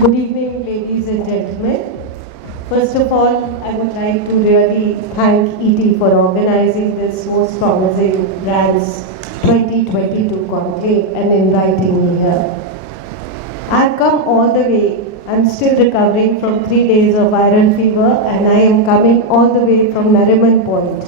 Good evening, ladies and gentlemen. First of all, I would like to really thank ET for organizing this most promising Brands 2022 conclave and inviting me here. I've come all the way. I'm still recovering from 3 days of viral fever, and I am coming all the way from Nariman Point.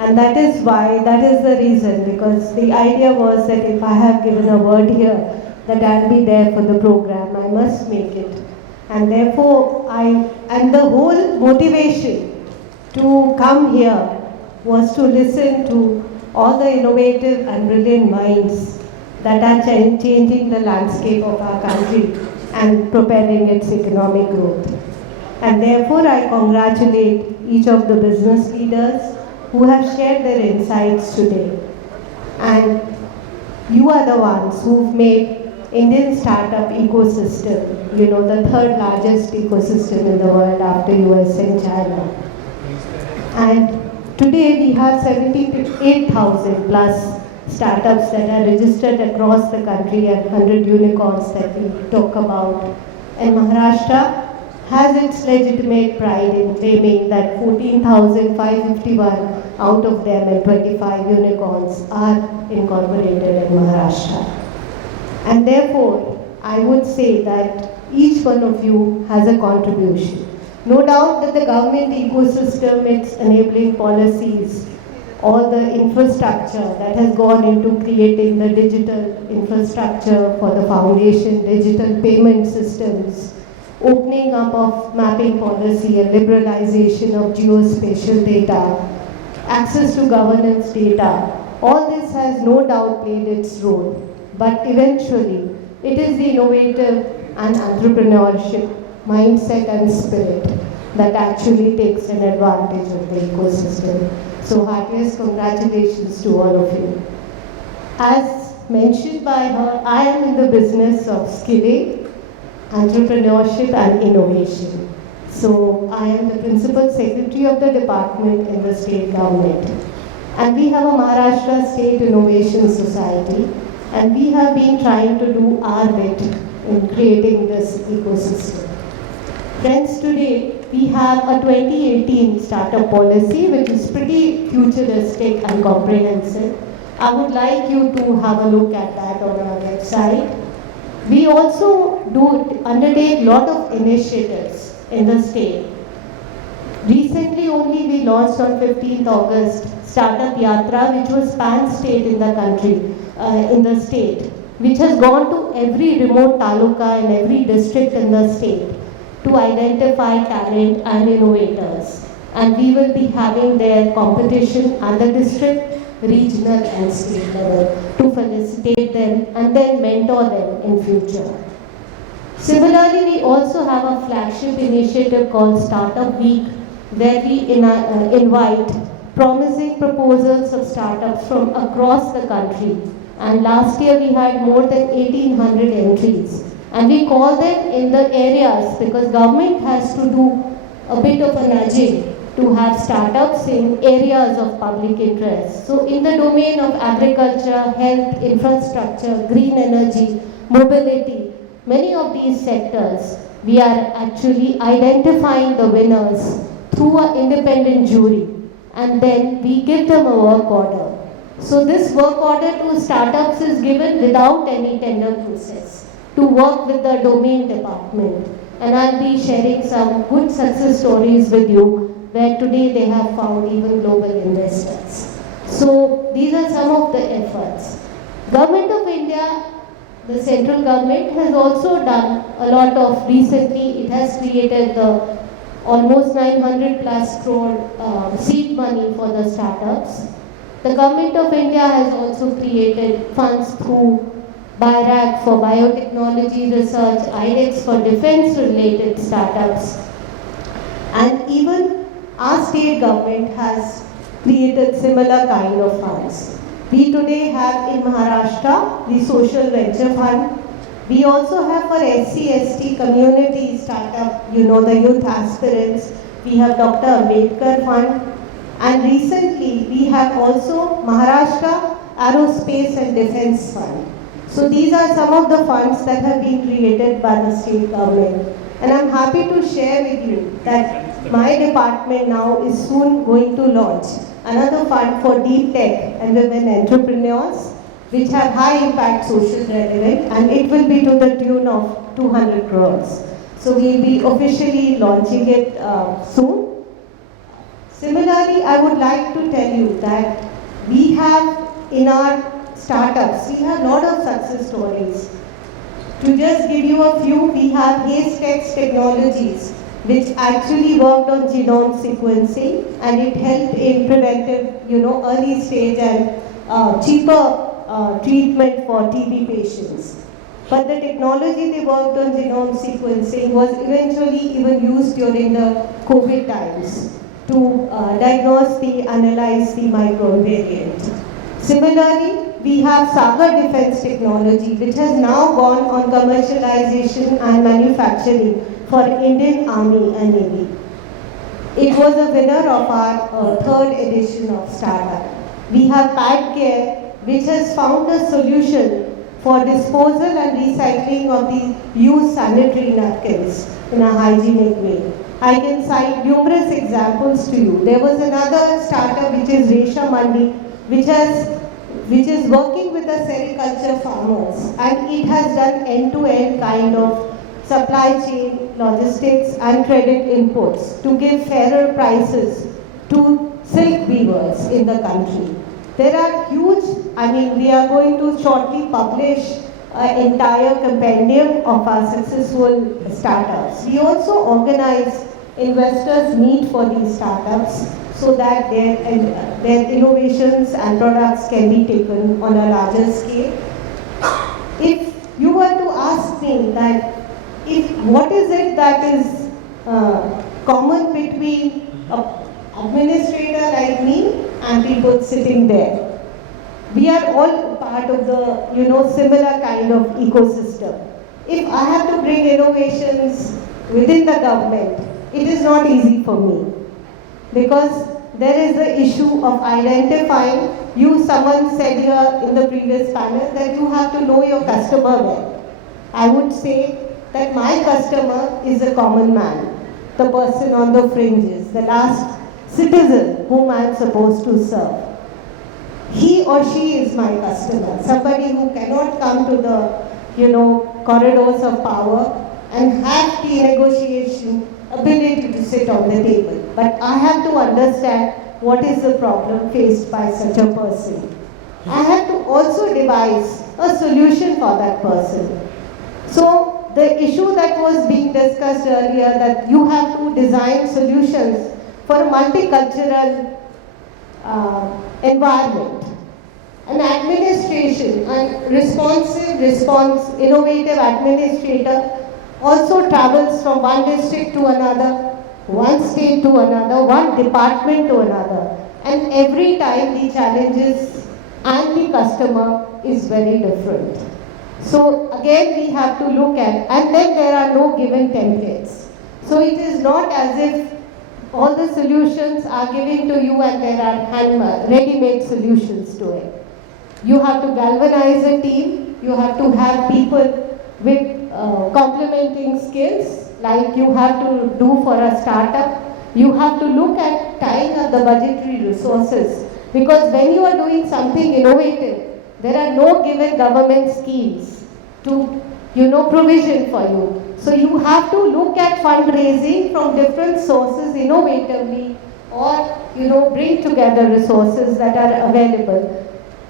And that is the reason, because the idea was that if I have given a word here, that I'll be there for the program. I must make it. And therefore, and the whole motivation to come here was to listen to all the innovative and brilliant minds that are changing the landscape of our country and propelling its economic growth. And therefore, I congratulate each of the business leaders who have shared their insights today. And you are the ones who've made Indian startup ecosystem, the third largest ecosystem in the world after US and China. And today we have 78,000 plus startups that are registered across the country and 100 unicorns that we talk about. And Maharashtra has its legitimate pride in claiming that 14,551 out of them and 25 unicorns are incorporated in Maharashtra. And therefore, I would say that each one of you has a contribution. No doubt that the government ecosystem, its enabling policies, all the infrastructure that has gone into creating the digital infrastructure for the foundation, digital payment systems, opening up of mapping policy and liberalization of geospatial data, access to governance data, all this has no doubt played its role. But eventually, it is the innovative and entrepreneurship mindset and spirit that actually takes an advantage of the ecosystem. So heartiest congratulations to all of you. As mentioned by her, I am in the business of skilling, entrepreneurship and innovation. So I am the principal secretary of the department in the state government. And we have a Maharashtra State Innovation Society. And we have been trying to do our bit in creating this ecosystem. Friends, today we have a 2018 startup policy which is pretty futuristic and comprehensive. I would like you to have a look at that on our website. We also undertake a lot of initiatives in the state. Recently only we launched on 15th August Startup Yatra, which was pan-state in the country. In the state, which has gone to every remote taluka and every district in the state to identify talent and innovators. And we will be having their competition at the district, regional and state level to felicitate them and then mentor them in future. Similarly, we also have a flagship initiative called Startup Week, where we invite promising proposals of startups from across the country. And last year we had more than 1,800 entries. And we call them in the areas because government has to do a bit of a nudging to have startups in areas of public interest. So in the domain of agriculture, health, infrastructure, green energy, mobility, many of these sectors, we are actually identifying the winners through an independent jury. And then we give them a work order. So this work order to startups is given without any tender process to work with the domain department. And I'll be sharing some good success stories with you where today they have found even global investors. So these are some of the efforts. Government of India, the central government has also done a lot of recently, it has created the almost 900 plus crore seed money for the startups. The Government of India has also created funds through BIRAC for biotechnology research, IDEX for defense-related startups. And even our state government has created similar kind of funds. We today have in Maharashtra the Social Venture Fund. We also have for SC/ST community startup, the youth aspirants. We have Dr. Ambedkar Fund. And recently, we have also Maharashtra Aerospace and Defense Fund. So these are some of the funds that have been created by the state government. And I'm happy to share with you that my department now is soon going to launch another fund for deep tech and women entrepreneurs, which have high impact social relevance, and it will be to the tune of 200 crores. So we'll be officially launching it soon. Similarly, I would like to tell you that we have in our startups, we have a lot of success stories. To just give you a few, we have Hastex Technologies, which actually worked on genome sequencing, and it helped in preventive, early stage and cheaper treatment for TB patients. But the technology they worked on genome sequencing was eventually even used during the COVID times to diagnose the, analyze the micron variant. Similarly, we have Sagar Defense Technology, which has now gone on commercialization and manufacturing for Indian Army and Navy. It was a winner of our third edition of Startup. We have PadCare, which has found a solution for disposal and recycling of the used sanitary napkins in a hygienic way. I can cite numerous examples to you. There was another startup which is Resha Mandi, which is working with the sericulture farmers, and it has done end-to-end kind of supply chain, logistics and credit inputs to give fairer prices to silk weavers in the country. There are huge, we are going to shortly publish an entire compendium of our successful startups. We also organize investors meet for these startups so that their innovations and products can be taken on a larger scale. If you were to ask me that, what is it that is common between an administrator like me and people sitting there? We are all part of the, similar kind of ecosystem. If I have to bring innovations within the government, it is not easy for me, because there is the issue of identifying. Someone said here in the previous panel that you have to know your customer well. I would say that my customer is a common man, the person on the fringes, the last citizen whom I am supposed to serve. He or she is my customer, somebody who cannot come to the, corridors of power and have the negotiation ability to sit on the table. But I have to understand what is the problem faced by such a person. I have to also devise a solution for that person. So the issue that was being discussed earlier, that you have to design solutions for a multicultural environment. An administration, innovative administrator also travels from one district to another, one state to another, one department to another. And every time the challenges and the customer is very different. So again we have to look at, and then there are no given templates. So it is not as if all the solutions are given to you and there are ready-made solutions to it. You have to galvanize a team, you have to have people with complementing skills, like you have to do for a startup. You have to look at tying up the budgetary resources, because when you are doing something innovative, there are no given government schemes to provision for you. So you have to look at fundraising from different sources innovatively, or bring together resources that are available.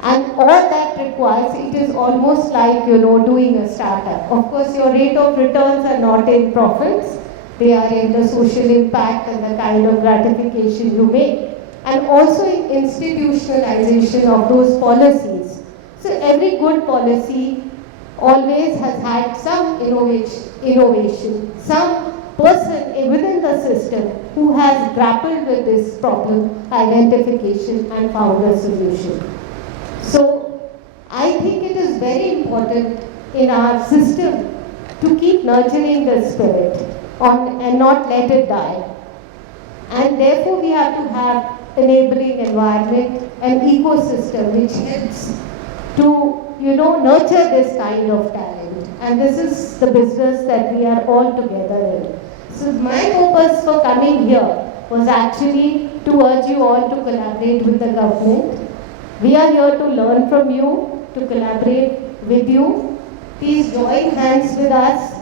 And all that requires, it is almost like doing a startup. Of course, your rate of returns are not in profits, they are in the social impact and the kind of gratification you make, and also in institutionalization of those policies. So every good policy always has had some innovation, some person within the system who has grappled with this problem, identification, and found a solution. So I think it is very important in our system to keep nurturing the spirit and not let it die. And therefore we have to have enabling environment and ecosystem which helps to nurture this kind of talent. And this is the business that we are all together in. So my purpose for coming here was actually to urge you all to collaborate with the government. We are here to learn from you, to collaborate with you. Please join hands with us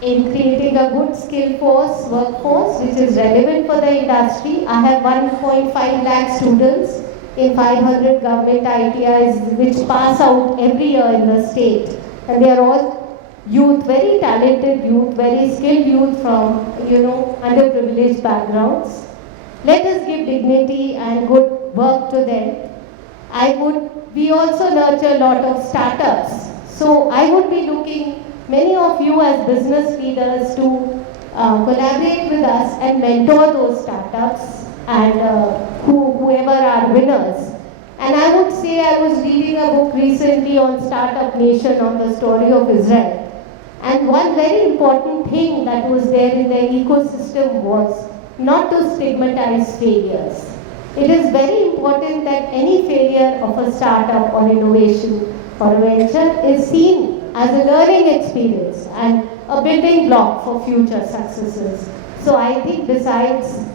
in creating a good skill force, workforce, which is relevant for the industry. I have 1.5 lakh students in 500 government ITIs which pass out every year in the state. And they are all youth, very talented youth, very skilled youth from, underprivileged backgrounds. Let us give dignity and good work to them. We also nurture a lot of startups. So I would be looking, many of you as business leaders, to collaborate with us and mentor those startups and whoever are winners. And I would say I was reading a book recently on Startup Nation on the story of Israel. And one very important thing that was there in the ecosystem was not to stigmatize failures. It is very important that any failure of a startup or innovation or a venture is seen as a learning experience and a building block for future successes. So I think besides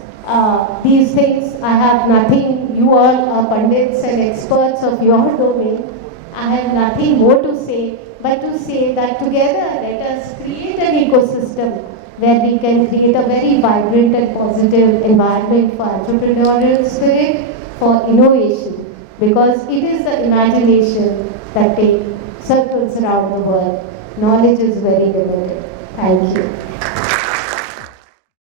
these things, I have nothing. You all are pundits and experts of your domain. I have nothing more to say, but to say that together let us create an ecosystem where we can create a very vibrant and positive environment for entrepreneurial spirit, for innovation, because it is the imagination that takes circles around the world. Knowledge is very limited. Thank you.